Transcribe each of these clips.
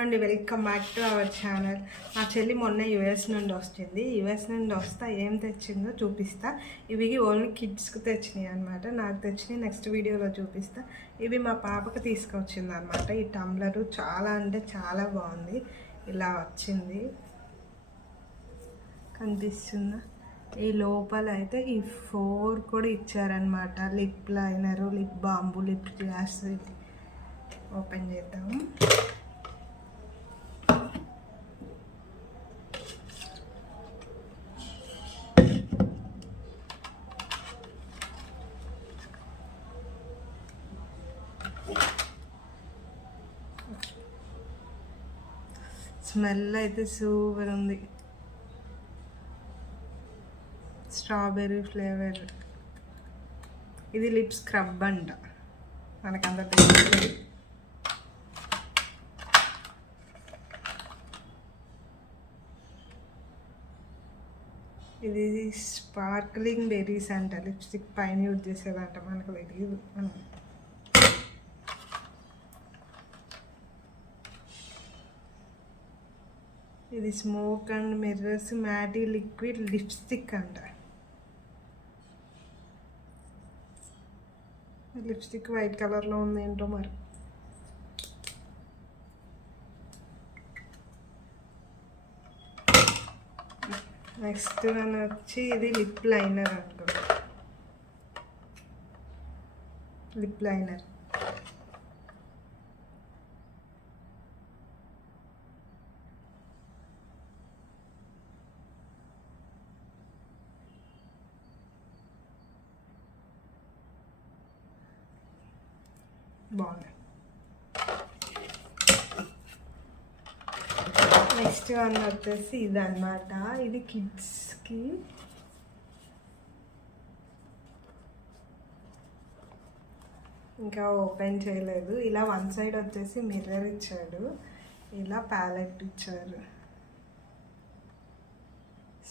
అండి, welcome back to our channel. మా చెల్లి మొన్న యుఎస్ నుండి వచ్చింది. యుఎస్ నుండి వస్తా ఏం తెచ్చిందో చూపిస్తా. ఇవి ఓన్లీ కిడ్స్కి తెచ్చినాయి అనమాట. నాకు తెచ్చినాయి నెక్స్ట్ వీడియోలో చూపిస్తా. ఇవి మా పాపకి తీసుకొచ్చింది అనమాట. ఈ టంబ్లరు చాలా అంటే చాలా బాగుంది. ఇలా వచ్చింది, కనిపిస్తుందా? ఈ లోపల అయితే ఈ 4 కూడా ఇచ్చారనమాట. Lip liner, lip bomb, lip gloss. Open చేద్దాము. స్మెల్ అయితే సూపర్ ఉంది. Strawberry flavour. ఇది లిప్ స్క్రబ్ అంట, మనకందరూ తెలియదు. ఇది స్పార్క్లింగ్ బెర్రీస్ అంట. లిప్స్టిక్ పైన యూజ్ చేసేదంట, మనకు తెలియదు. ఇది smoke and mirrors మ్యాటీ liquid lipstick అంట. లిప్స్టిక్ వైట్ కలర్లో ఉంది, ఏంటో మరి. నెక్స్ట్ వన్ వచ్చి ఇది లిప్ లైనర్ అనుకుంటా. లిప్ లైనర్ బాగుంది. నెక్స్ట్ వన్ వచ్చేసి ఇది అన్నమాట. ఇది కిడ్స్కి. ఇంకా ఓపెన్ చేయలేదు. ఇలా వన్ సైడ్ వచ్చేసి మిర్రర్ ఇచ్చాడు, ఇలా ప్యాలెట్ ఇచ్చారు.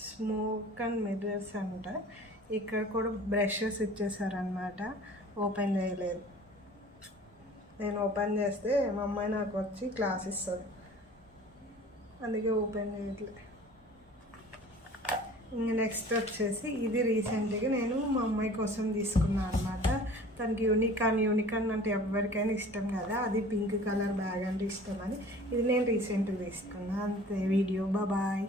స్మోక్ అండ్ మిర్రర్స్ అంట. ఇక్కడ కూడా బ్రషెస్ ఇచ్చేసారనమాట. ఓపెన్ చేయలేదు. నేను ఓపెన్ చేస్తే మా అమ్మాయి నాకు వచ్చి క్లాస్ ఇస్తుంది, అందుకే ఓపెన్ చేయట్లేదు. ఇంకా నెక్స్ట్ వచ్చేసి ఇది రీసెంట్గా నేను మా అమ్మాయి కోసం తీసుకున్నాను అనమాట. తనకి యూనికాన్ అంటే ఎవరికైనా ఇష్టం కదా. అది పింక్ కలర్ బ్యాగ్ అంటే ఇష్టం అని ఇది నేను రీసెంట్గా తీసుకున్నాను. అంతే. Video bye.